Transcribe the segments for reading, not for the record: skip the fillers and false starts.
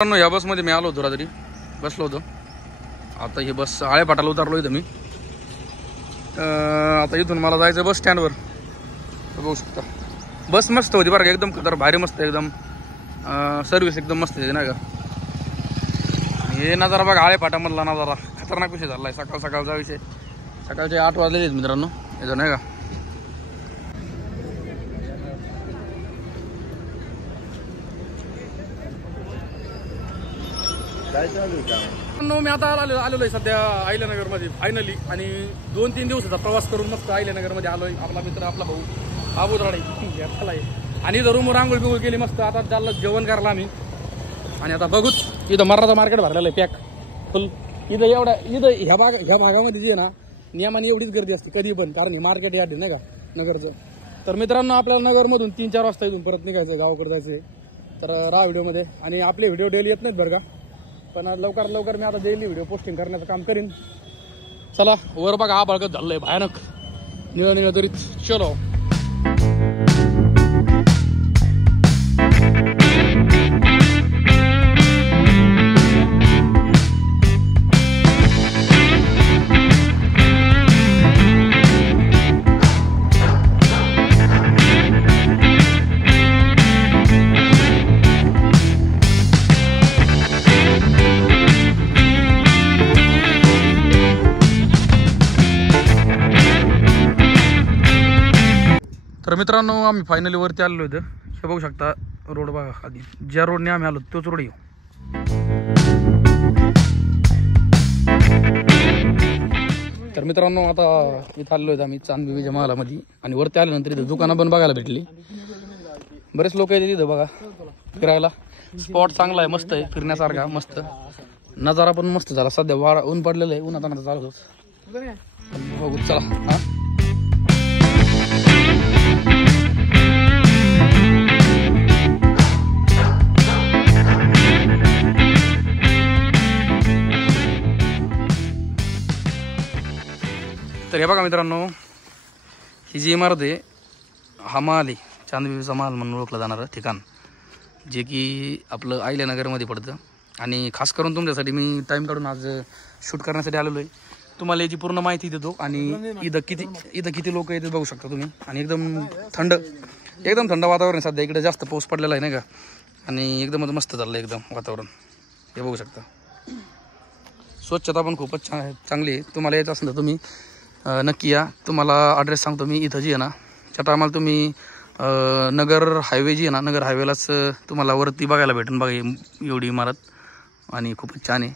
या बसमध्ये मी आलो होतो रात्री, बसलो होतो. आता ही बस आळे फाटाला उतरलो इथं मी. आता इथून मला जायचं बस स्टँडवर. बघू शकता बस मस्त होती बरं का, एकदम तर भारी मस्त, एकदम सर्व्हिस एकदम मस्त आहे नाही का. हे नजारा बघा, आळे फाटामधला नजारा खतरनाक विषय झाला आहे. सकाळ सकाळचा विषय, सकाळचे 8 वाजलेले आहेत मित्रांनो इथं नाही का. मी आता आलेलो आहे सध्या अहिल्यानगर मध्ये फायनली, आणि 2-3 दिवसाचा प्रवास करून मस्त अहिल्यानगर मध्ये आलोय. आपला मित्र, आपला भाऊ आबुदराडे आहे, आणि इथं रूमवर आंघोळ बिंघोळ केली मस्त. आता त्याला जेवण करायला आम्ही, आणि आता बघूच इथं मराठा मार्केट भरलेलं आहे पॅक फुल. इथं एवढा ह्या भागामध्ये जे आहे ना, नियमाने एवढीच गर्दी असते कधी पण, कारण हे मार्केट यार्ड आहे नाही का नगरचं. तर मित्रांनो आपल्याला नगरमधून 3-4 वाजता इथून परत निघायचं, गावाकडे जायचं. तर राहा व्हिडिओमध्ये, आणि आपले व्हिडिओ डेली येत नाहीत बरं का, पण लवकर लवकर मी आता डेली व्हिडिओ पोस्टिंग करण्याचं काम करीन. चला वर बघा, हा बळगत झालंय भयानक निळं तरी. चलो तर मित्रांनो आम्ही फायनली वरती आलेलो इथं. हे बघू शकता रोड बघा, आधी ज्या रोडने आम्ही आलो तोच रोड येऊ. तर मित्रांनो आता इथं आलेलो आहेत आम्ही चांदबिबीच्या महालामध्ये, आणि वरती आल्यानंतर इथं दुकानं पण बघायला भेटली. बरेच लोक आहेत तिथं बघा फिरायला. स्पॉट चांगला आहे, मस्त आहे फिरण्यासारखा, मस्त नजारा पण मस्त झाला. सध्या ऊन पडलेलं आहे, उन्हात चालू बघू. चला हा तर हे बघा मित्रांनो, ही जी इमारत आहे हा महाल आहे, चांदबिबीचा महाल म्हणून ओळखलं जाणारं ठिकाण, जे की आपलं अहिल्यानगरमध्ये पडतं. आणि खास करून तुमच्यासाठी मी टाईम काढून आज शूट करण्यासाठी आलेलो आहे. तुम्हाला याची पूर्ण माहिती देतो, आणि इथं किती लोक येतात बघू शकता तुम्ही. आणि एकदम थंड वातावरण आहे सध्या. इकडे जास्त पाऊस पडलेला आहे नाही का, आणि एकदमच मस्त चाललं एकदम वातावरण. हे बघू शकता, स्वच्छता पण खूपच चांगली आहे. तुम्हाला यायचं असेल तर तुम्ही नक्की या. तुम्हाला ॲड्रेस सांगतो मी. इथं जी आहे ना त्या टायमाला तुम्ही नगर हायवे जी आहे ना, नगर हायवेलाच तुम्हाला वरती बघायला भेटेल बघा एवढी इमारत, आणि खूपच छान आहे.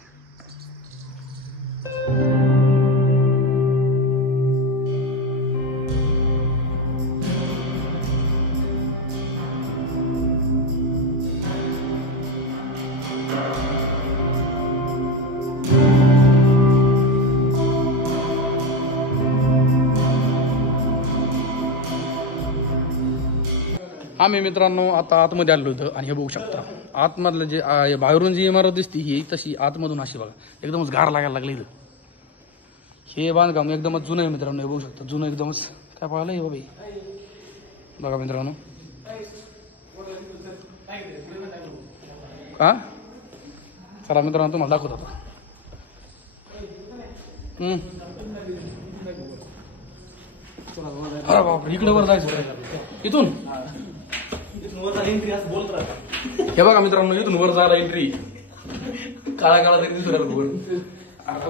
आम्ही मित्रांनो आता आतमध्ये आलो होतो, आणि हे बघू शकता आतमधलं जे बाहेरून जी इमारत दिसते ही तशी आतमधून अशी बघा एकदमच गार लागायला लागली इथं. हे बांधकाम एकदमच जुनं आहे मित्रांनो. हे बघू शकता जुनं एकदमच. काय पाहिलं हे बाबा बघा मित्रांनो. का चला मित्रांनो तुम्हाला दाखवत आता. अरे बापरे, इकडे वर जायचं इथून. हे बघा मित्रांनो, इथून वर जायला एंट्री. काळा तरी दिसतो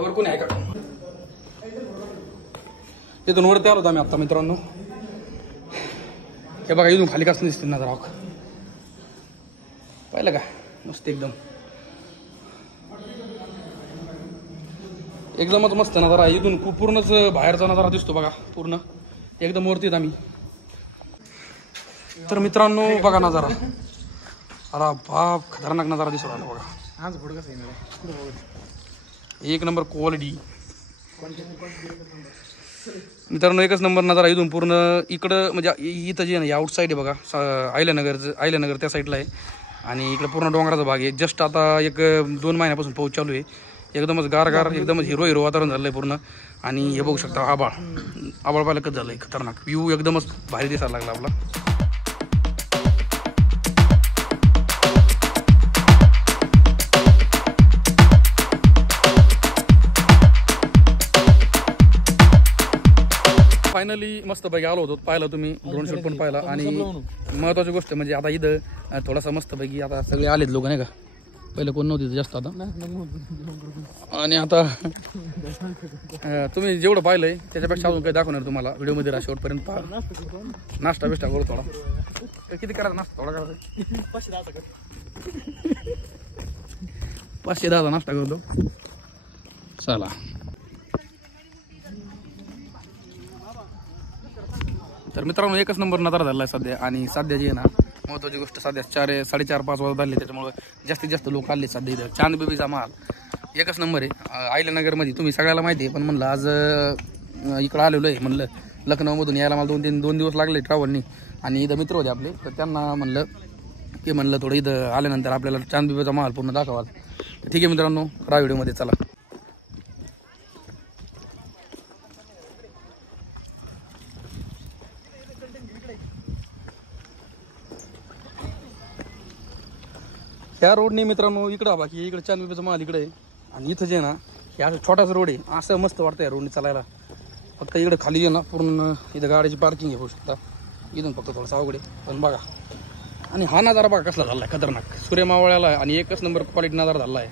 वर कोणी आहे का. इथून वरती आलो आम्ही आता मित्रांनो. हे बघा इथून खाली कसं दिसते ना जरा पाहिलं का, मस्त एकदमच मस्त नजारा. इथून खूप पूर्णच बाहेरचा नजारा दिसतो बघा पूर्ण एकदम वरतीत आम्ही. तर मित्रांनो बघा नजारा, अरे बाप खतरनाक नजारा दिसतो आला बघा. आज पुढे कसं एक नंबर क्वालिटी मित्रांनो, एकच नंबर नजारा. इथून पूर्ण इकडं म्हणजे इथं जे आहे ना आउटसाईड आहे बघा, अहिल्यानगर त्या साईडला आहे, आणि इकडं पूर्ण डोंगराचा भाग आहे. जस्ट आता 1-2 महिन्यापासून पाऊस चालू आहे. एकदमच गार एकदमच हिरो वातावरण झालं आहे पूर्ण. आणि हे बघू शकता आबाळ पाहिलं कसं झालं आहे खतरनाक. व्ह्यू एकदमच भारी दिसायला लागला आपला. फायनली मस्तपैकी आलो होतो, पाहिलं तुम्ही ड्रोन शूट पण पाहिला. आणि महत्वाची गोष्ट म्हणजे आता इथं थोडासा मस्तपैकी आता सगळे आलेत लोक नाही का, पहिलं कोण नव्हती जास्त आता. आणि आता तुम्ही जेवढं पाहिलंय त्याच्यापेक्षा अजून काही दाखवणार तुम्हाला व्हिडिओमध्ये राहा शेवटपर्यंत पहा. नाश्ता बिष्टा करू थोडा. किती करायचा नाश्ता? थोडा करायचा 510 नाश्ता करतो. चला तर मित्रांनो एकच नंबर नजारा झाला आहे सध्या. आणि सध्या जी आहे ना महत्वाची गोष्ट, सध्या 4-4:30-5 वाजत आले, त्याच्यामुळे जास्तीत जास्त लोक आले सध्या इथं. चांद बेबीचा महाल एकच नंबर आहे आयल्यानगरमध्ये. तुम्ही सगळ्याला माहिती आहे, पण म्हणलं आज इकडं आलेलो आहे. म्हणलं लखनौमधून यायला मला 2 दिवस लागले ट्रॅव्हलनी. आणि इथं मित्र होते आपले, तर त्यांना म्हणलं की थोडं इथं आल्यानंतर आपल्याला चांद बेबीचा महाल पूर्ण दाखवा. ठीक आहे मित्रांनो, राहा व्हिडिओमध्ये. चला ह्या रोडने मित्रांनो इकडं बाकी इकडे चांद बेबीचा महाल इकडे आहे. आणि इथं जे ना हे असं छोटासा रोड आहे, असं मस्त वाटतं या रोडने चालायला. फक्त इकडे खाली आहे ना पूर्ण इथं गाडीची पार्किंग आहे होऊ शकता. इथून फक्त थोडंसं अवघड आहे, पण बघा. आणि हा नजारा बघा कसला झाला आहे, खतरनाक सूर्यमावळ्याला. आणि एकच नंबर क्वालिटी नजारा झाला आहे,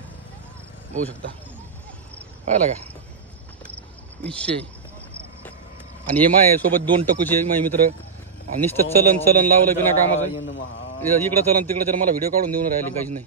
बघू शकता. पाहिला का विषय. आणि हे माय सोबत 2 टकूचे माझे मित्र. आणि नुसतं चलन लावलं बिना कामाचं. इकडं चलन तिकडे तर मला व्हिडिओ काढून देऊन राहिले, काहीच नाही.